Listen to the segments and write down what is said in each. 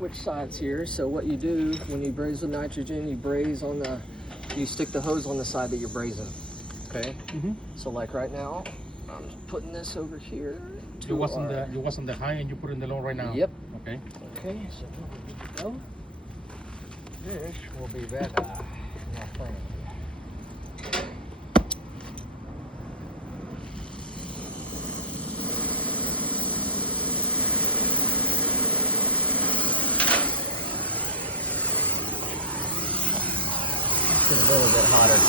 switch sides here. So what you do when you braze with nitrogen, you stick the hose on the side that you're brazing. Okay. So like right now, I'm putting this over here. You was on the high and you put in the low right now. Yep. Okay. Okay. So here we go. This will be better. My friend. It's a little bit hotter.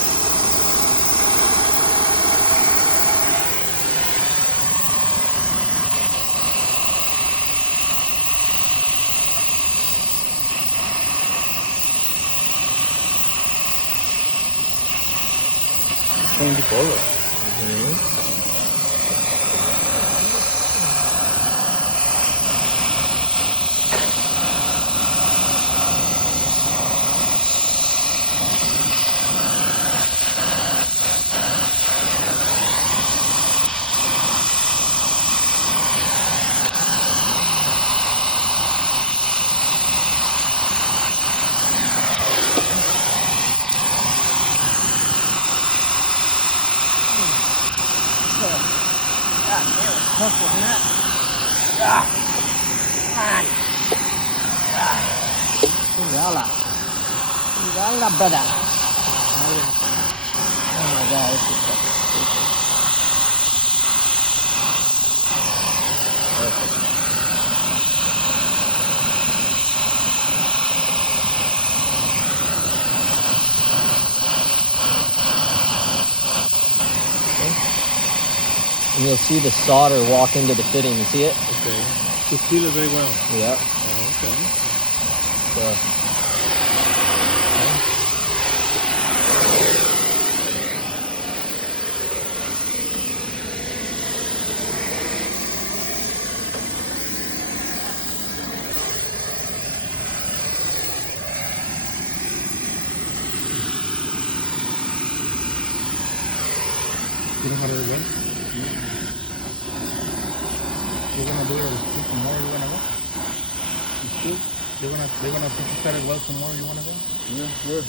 Change the color. Tough, wasn't it? Yalla, brother. Oh my God, this is perfect. And you'll see the solder walk into the fitting. You see it? Okay. You feel it very well. Yep. Oh, okay. So. You know how to do it? You're gonna do it tomorrow. You wanna go? You They're gonna start it well tomorrow. You wanna go? Yeah, sure.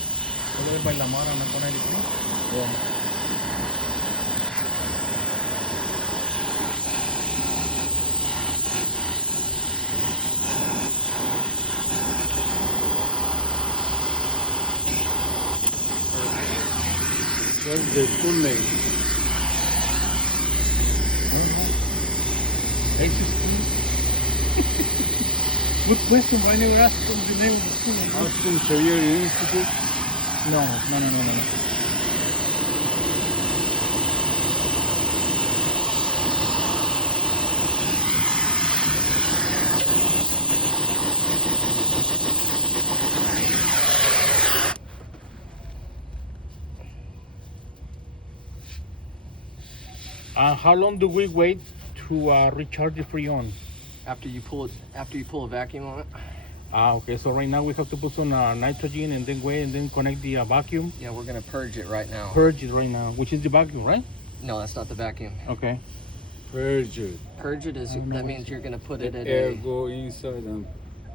Over there by La Mara on 93. Yeah. What's the full name? Good question. Why never asked them the name of the school? Austin Xavier Institute. No. How long do we wait to recharge the Freon? After you pull a vacuum on it. Okay. So right now we have to put some nitrogen and then wait and then connect the vacuum. Yeah, we're gonna purge it right now. Purge it right now, which is the vacuum, right? No, that's not the vacuum. Okay. Purge it. Purge it is that means you're gonna put it at Air go inside and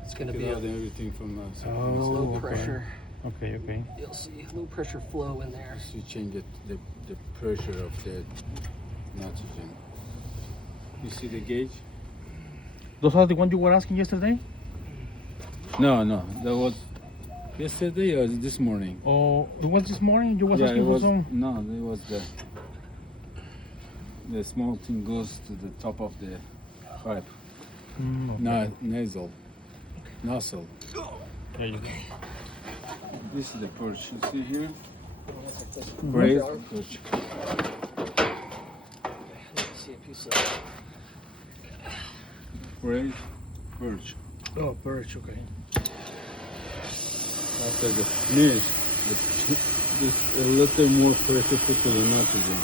it's gonna get be out a everything from us. low okay. pressure. Okay. You'll see low pressure flow in there. So you change the pressure of the nitrogen. You see the gauge? Those are the ones you were asking yesterday? No, that was yesterday or this morning. Oh, it was this morning? You was Yeah, asking it was. for some? No, it was the small thing goes to the top of the pipe. Okay. Nozzle. There you go. This is the purge. You see here? Braze. Purge. Let's see a piece of Braze, purge. Oh, purge, okay. After the finish, there's a little more pressure put to the nitrogen.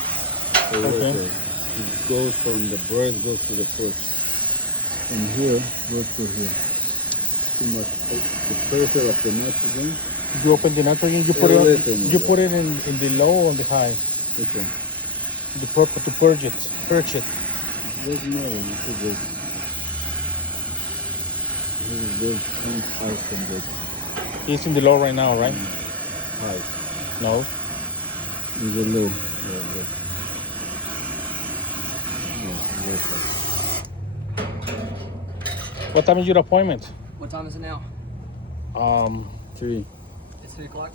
So Okay. it goes from the braze goes to the purge. From here goes to here. Too much the pressure of the nitrogen. You open the nitrogen, you put it in the low or the high? Okay. The purple to purge it. Purge it. There's no you put this. This is good. Comes out from the It's in the low right now, right? high. No. It's a low. Yeah, yeah. Yeah, yes, sir. What time is your appointment? What time is it now? 3. It's 3 o'clock.